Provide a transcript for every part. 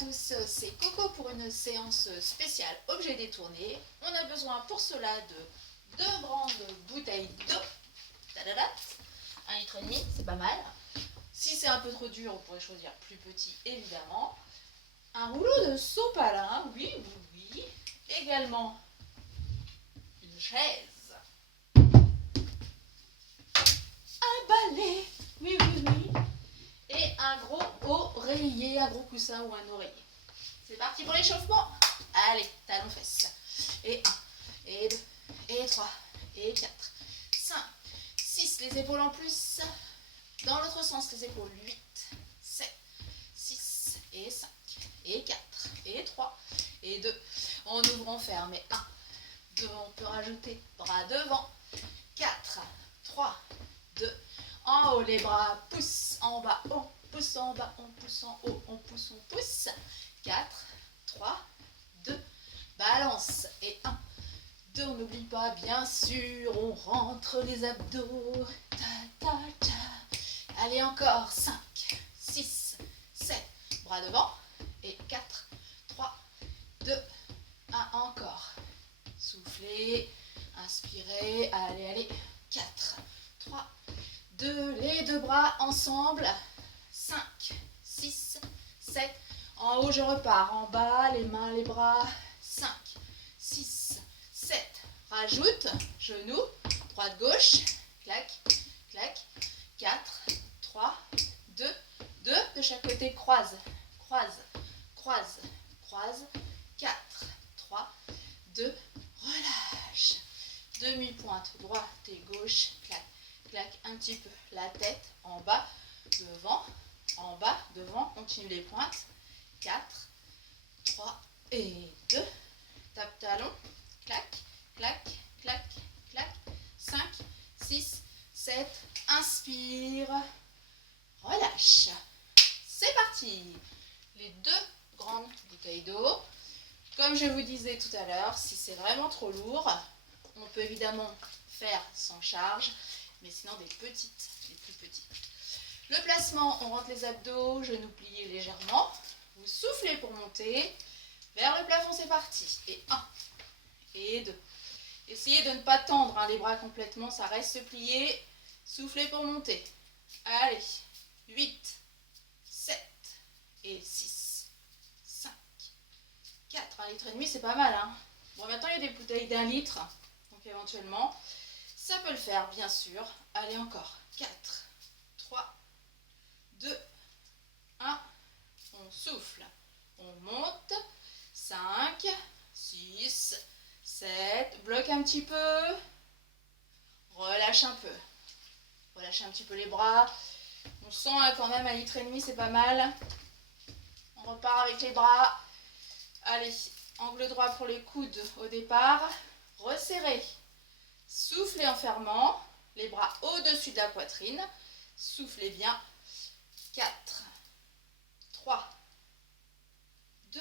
tous, c'est Coco pour une séance spéciale objet détourné. On a besoin pour cela de 2 grandes bouteilles d'eau, 1,5 litre, c'est pas mal. Si c'est un peu trop dur, on pourrait choisir plus petit évidemment. Un rouleau de sopalin, oui. Également une chaise. Un balai, oui. Et un gros oreiller, un gros coussin ou un oreiller. C'est parti pour l'échauffement. Allez, talons fesses. Et 1, et 2, et 3, et 4, 5, 6, les épaules en plus. Dans l'autre sens, les épaules, 8, 7, 6, et 5, et 4, et 3, et 2. On ouvre, on ferme. Et 1, 2, on peut rajouter bras devant. 4, 3, 2. En haut, les bras poussent en bas, on pousse en bas, on pousse en haut, on pousse. 4, 3, 2, balance. Et 1, 2, on n'oublie pas, bien sûr, on rentre les abdos. Allez, encore 5, 6, 7, bras devant. Et 4, 3, 2, 1, encore. Soufflez, inspirez, allez. 4, 3, 2, les 2 bras ensemble. 5, 6, 7. En haut, je repars. En bas, les mains, les bras. 5, 6, 7. Rajoute. Genoux. Droite, gauche. Clac, clac. 4, 3, 2. De chaque côté. Croise. 4, 3, 2. Relâche. Demi-pointe. Droite et gauche. Clac. Clac un petit peu la tête en bas, devant, en bas, devant. Continue les pointes. 4, 3 et 2. Tape talon. Clac, clac, clac, clac. 5, 6, 7. Inspire. Relâche. C'est parti. Les 2 grandes bouteilles d'eau. Comme je vous disais tout à l'heure, si c'est vraiment trop lourd, on peut évidemment faire sans charge. Mais sinon des petites, les plus petites. Le placement, on rentre les abdos, genoux pliés légèrement. Vous soufflez pour monter. Vers le plafond, c'est parti. Et 1, et 2. Essayez de ne pas tendre les bras complètement, ça reste plié. Soufflez pour monter. Allez, 8, 7 et 6, 5, 4. 1,5 litre, c'est pas mal. Bon, maintenant, il y a des bouteilles d'1 litre. Donc éventuellement... ça peut le faire, bien sûr. Allez, encore. 4, 3, 2, 1. On souffle. On monte. 5, 6, 7. Bloque un petit peu. Relâche un peu. Relâchez un petit peu les bras. On sent quand même 1,5 litre, c'est pas mal. On repart avec les bras. Allez, angle droit pour les coudes au départ. Resserrez. Soufflez en fermant, les bras au-dessus de la poitrine. Soufflez bien. 4, 3, 2.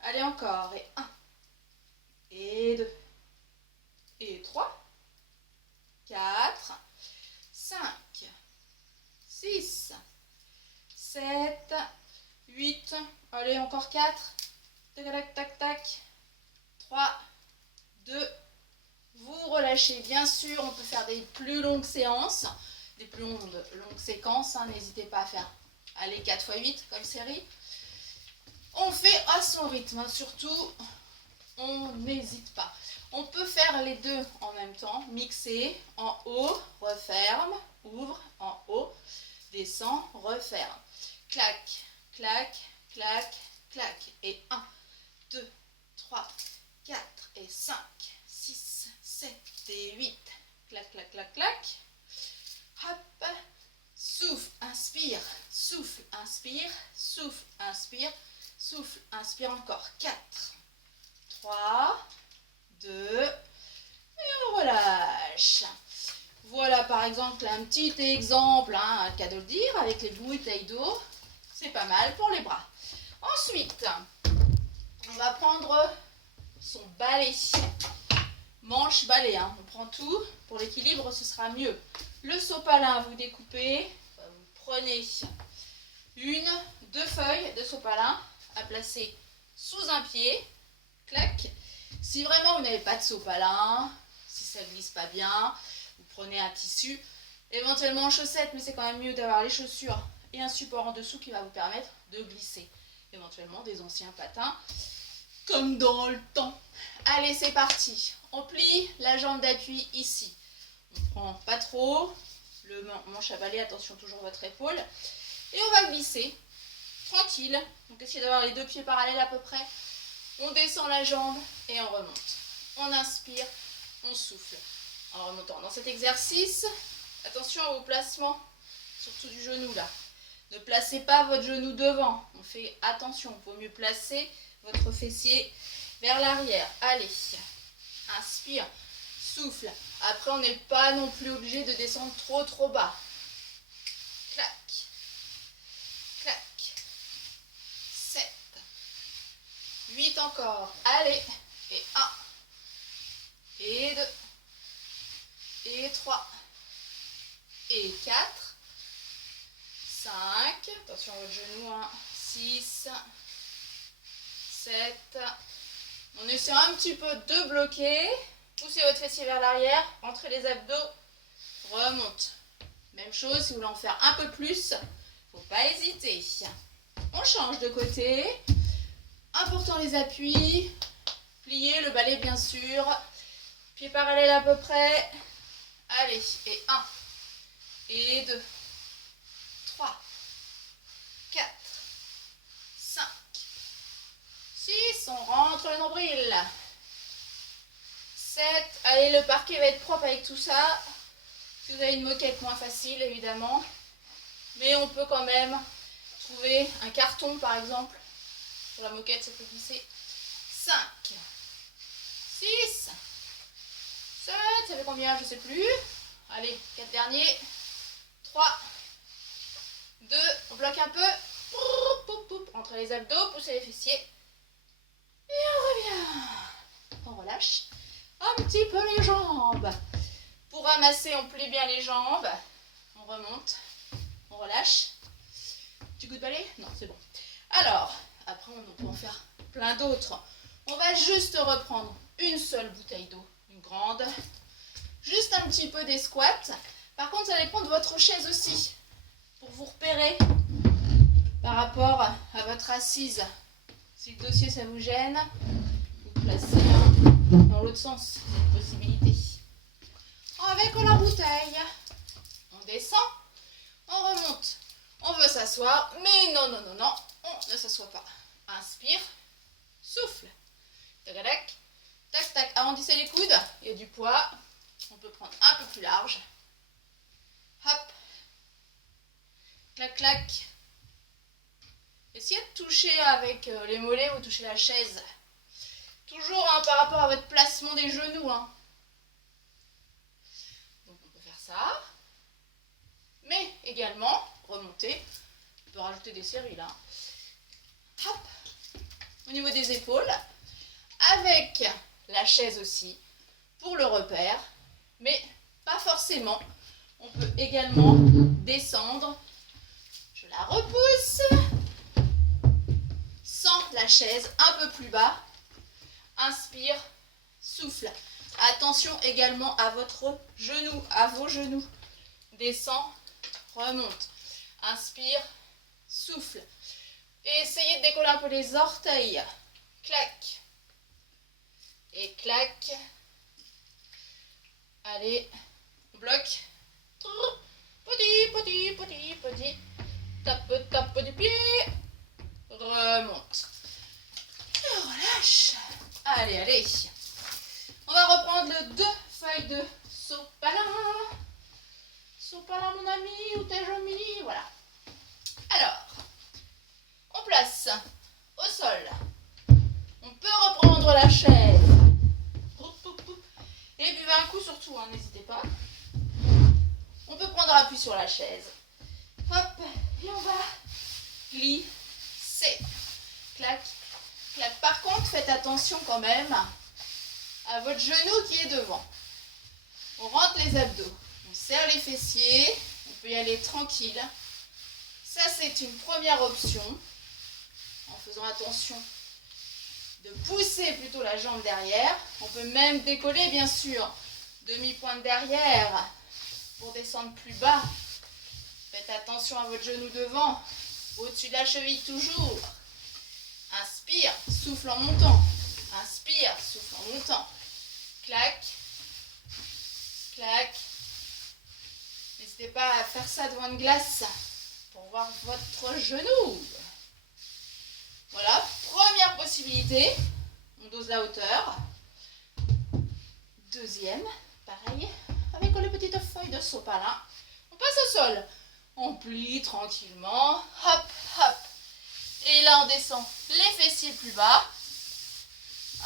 Allez encore. Et 1, et 2, et 3, 4, 5, 6, 7, 8. Allez, encore 4. Tac, tac, tac, tac. 3, 2. Vous relâchez, bien sûr, on peut faire des plus longues séances, des plus longues séquences, n'hésitez pas à faire, allez, 4 x 8 comme série. On fait à son rythme, surtout, on n'hésite pas. On peut faire les deux en même temps, mixer, en haut, referme, ouvre, en haut, descend, referme. Clac, clac, clac, clac. Et 1, 2, 3, 4 et 5. 6, 7 et 8. Clac, clac, clac, clac. Hop. Souffle, inspire. Souffle, inspire. Souffle, inspire. Souffle, inspire encore. 4, 3, 2. Et on relâche. Voilà par exemple un petit exemple, un cas de le dire, avec les bouteilles d'eau. C'est pas mal pour les bras. Ensuite, on va prendre son balai. Manche balai, on prend tout. Pour l'équilibre, ce sera mieux. Le sopalin, vous découpez. Vous prenez 1, 2 feuilles de sopalin. à placer sous un pied. Clac. Si vraiment vous n'avez pas de sopalin, si ça ne glisse pas bien, vous prenez un tissu, éventuellement en chaussettes, mais c'est quand même mieux d'avoir les chaussures et un support en dessous qui va vous permettre de glisser. Éventuellement des anciens patins, comme dans le temps. Allez, c'est parti. On plie la jambe d'appui ici. On prend pas trop le manche à balai, attention toujours votre épaule. Et on va glisser tranquille. Donc essayez d'avoir les deux pieds parallèles à peu près. On descend la jambe et on remonte. On inspire, on souffle. En remontant dans cet exercice, attention au placement, surtout du genou là. Ne placez pas votre genou devant. On fait attention, il vaut mieux placer votre fessier vers l'arrière. Allez, inspire, souffle. Après, on n'est pas non plus obligé de descendre trop bas. Clac, clac. 7, 8 encore. Allez, et 1, et 2, et 3, et 4, 5, attention à votre genou, 6, 7, on essaie un petit peu de bloquer, poussez votre fessier vers l'arrière, entrez les abdos, remonte. Même chose, si vous voulez en faire un peu plus, faut pas hésiter. On change de côté, important les appuis, pliez le balai bien sûr, pieds parallèles à peu près, allez, et 1, et 2, 3, 4, 5, 6, on rentre le nombril, 7, allez le parquet va être propre avec tout ça, si vous avez une moquette moins facile évidemment, mais on peut quand même trouver un carton par exemple, sur la moquette ça peut glisser, 5, 6, 7, ça fait combien je ne sais plus, allez 4 derniers, 3, 2, on bloque un peu, entre les abdos, poussez les fessiers, et on revient, on relâche un petit peu les jambes, pour ramasser on plie bien les jambes, on remonte, on relâche, petit coup de balai, non c'est bon, alors après on peut en faire plein d'autres, on va juste reprendre une seule bouteille d'eau, une grande, juste un petit peu des squats, par contre ça dépend de votre chaise aussi, pour vous repérer par rapport à votre assise. Si le dossier ça vous gêne, vous placez dans l'autre sens, c'est une possibilité. Avec la bouteille, on descend, on remonte, on veut s'asseoir, mais non, on ne s'assoit pas. Inspire, souffle, tac, tac, tac, tac, arrondissez les coudes, il y a du poids, on peut prendre un peu plus large, hop, clac, clac. Essayez de toucher avec les mollets, vous touchez la chaise. Toujours par rapport à votre placement des genoux. Donc on peut faire ça. Mais également, remonter. On peut rajouter des séries là. Hop. Au niveau des épaules. Avec la chaise aussi. Pour le repère. Mais pas forcément. On peut également descendre. Je la repousse. La chaise un peu plus bas, inspire, souffle, attention également à votre genou, à vos genoux, descend, remonte, inspire, souffle, et essayez de décoller un peu les orteils, clac, et clac, allez, on bloque, petit, tape du pied, remonte. Et on relâche. Allez. On va reprendre le 2 feuilles de sopalin. Sopalin mon ami, où t'es ami? Voilà. Alors, on place au sol. On peut reprendre la chaise. Et buvez un coup surtout, n'hésitez pas. On peut prendre appui sur la chaise. Hop, et on va glisser. Clac, clac. Par contre, faites attention quand même à votre genou qui est devant. On rentre les abdos, on serre les fessiers, on peut y aller tranquille. Ça, c'est une première option. en faisant attention de pousser plutôt la jambe derrière. On peut même décoller, bien sûr. Demi-pointe derrière pour descendre plus bas. Faites attention à votre genou devant, au-dessus de la cheville toujours. Inspire, souffle en montant. Inspire, souffle en montant. Clac, clac. N'hésitez pas à faire ça devant une glace pour voir votre genou. Voilà, première possibilité. On dose la hauteur. Deuxième, pareil, avec les petites feuilles de sopalin. On passe au sol. On plie tranquillement. Hop, hop. Et là, on descend les fessiers plus bas.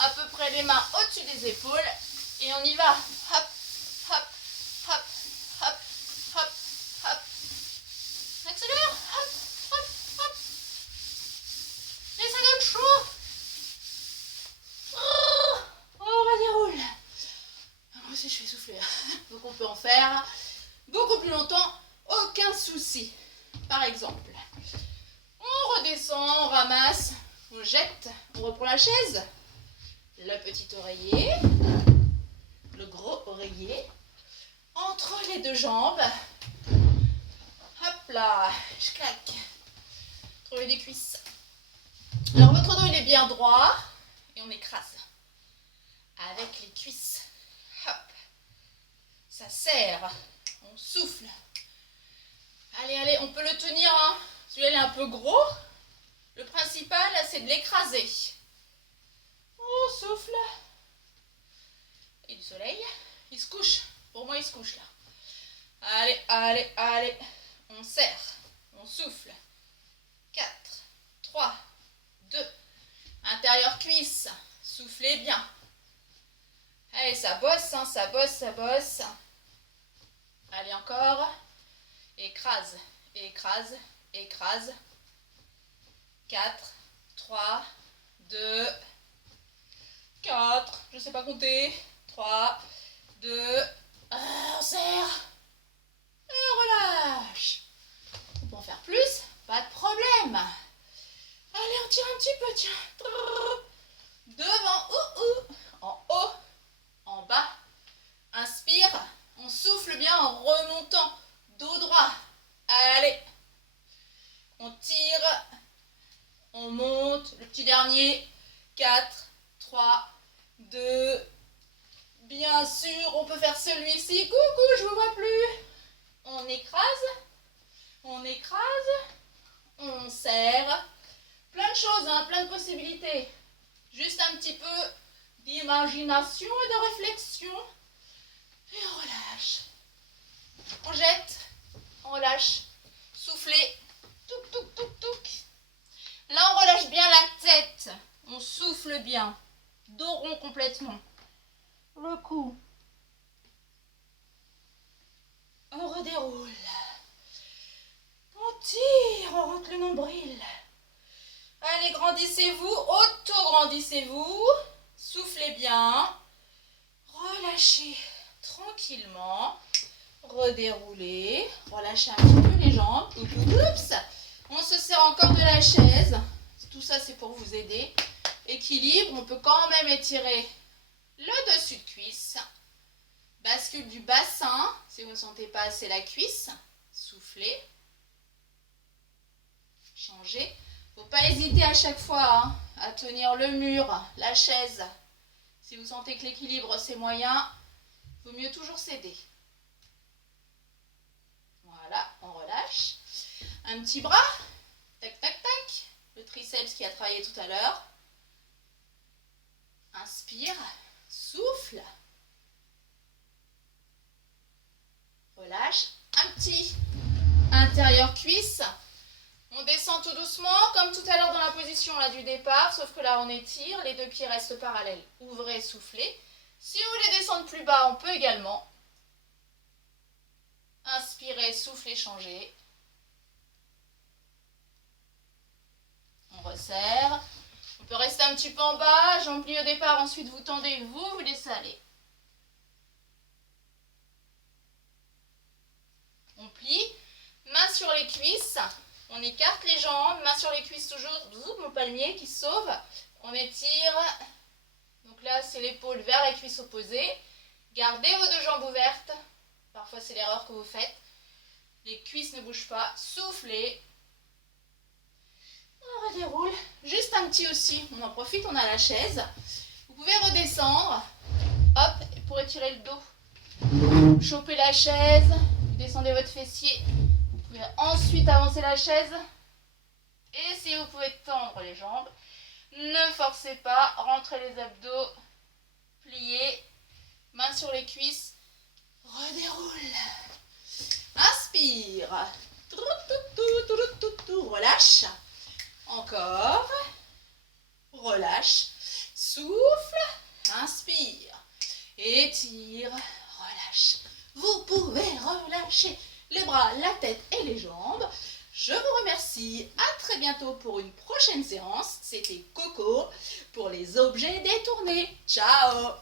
À peu près les mains au-dessus des épaules. Et on y va. Hop, hop, hop, hop, hop, hop. Accélère. Hop, hop, hop. Et ça donne chaud. Oh, on redéroule. Moi aussi, je suis essoufflée. Donc, on peut en faire beaucoup plus longtemps. Aucun souci. Par exemple, on redescend, on ramasse, on jette, on reprend la chaise. Le petit oreiller, le gros oreiller, entre les deux jambes. Hop là, je claque. Trouvez des cuisses. Alors votre dos il est bien droit et on écrase avec les cuisses. Hop, ça serre, on souffle. Allez, allez, on peut le tenir. Hein. Celui-là il est un peu gros. Le principal c'est de l'écraser. On souffle. Et du soleil, il se couche. Pour moi, il se couche là. Allez, allez, allez. On serre. On souffle. 4, 3, 2. Intérieur cuisse. Soufflez bien. Allez, ça bosse, hein, ça bosse, ça bosse. Allez, encore. Écrase, écrase, écrase. 4, 3, 2, 4, je ne sais pas compter. 3, 2, on serre. Et on relâche. On peut en faire plus, pas de problème. Allez, on tire un petit peu, tiens. Devant, en haut, en bas. Inspire, on souffle bien en remontant. Dos droit. Allez. On tire. On monte. Le petit dernier. 4, 3, 2. Bien sûr, on peut faire celui-ci. Coucou, je ne vous vois plus. On écrase. On écrase. On serre. Plein de choses, hein, plein de possibilités. Juste un petit peu d'imagination et de réflexion. Et on relâche. On jette. On relâche. Soufflez. Touc, touc, touc, touc. Là, on relâche bien la tête. On souffle bien. Dos rond complètement. Le cou. On redéroule. On tire. On rentre le nombril. Allez, grandissez-vous. Auto-grandissez-vous. Soufflez bien. Relâchez tranquillement. Redéroulez. Relâchez un petit peu les jambes. Oups. On se sert encore de la chaise. Tout ça, c'est pour vous aider. Équilibre. On peut quand même étirer le dessus de cuisse. Bascule du bassin. Si vous ne sentez pas assez la cuisse, soufflez. Changez. Faut pas hésiter à chaque fois hein, à tenir le mur, la chaise. Si vous sentez que l'équilibre c'est moyen, il vaut mieux toujours céder. Voilà, on relâche. Un petit bras. Tac, tac, tac. Le triceps qui a travaillé tout à l'heure. Inspire. Souffle. Relâche. Un petit intérieur cuisse. On descend tout doucement, comme tout à l'heure dans la position là, du départ, sauf que là on étire, les deux pieds restent parallèles. Ouvrez, soufflez. Si vous voulez descendre plus bas, on peut également. Inspirez, soufflez, changez. On resserre. On peut rester un petit peu en bas, jambes pliées au départ, ensuite vous tendez, vous laissez aller. On plie, main sur les cuisses. On écarte les jambes, main sur les cuisses toujours, mon palmier qui sauve. On étire. Donc là, c'est l'épaule vers la cuisse opposée. Gardez vos deux jambes ouvertes. Parfois, c'est l'erreur que vous faites. Les cuisses ne bougent pas. Soufflez. On redéroule. Juste un petit aussi. On en profite, on a la chaise. Vous pouvez redescendre. Hop, pour étirer le dos. Chopez la chaise. Vous descendez votre fessier. Vous pouvez ensuite avancer la chaise. Et si vous pouvez tendre les jambes, ne forcez pas. Rentrez les abdos. Pliez. Main sur les cuisses. Redéroule. Inspire. Relâche. Encore. Relâche. Souffle. Inspire. Étire. Relâche. Vous pouvez relâcher les bras, la tête et les jambes. Je vous remercie. À très bientôt pour une prochaine séance. C'était Coco pour les objets détournés. Ciao!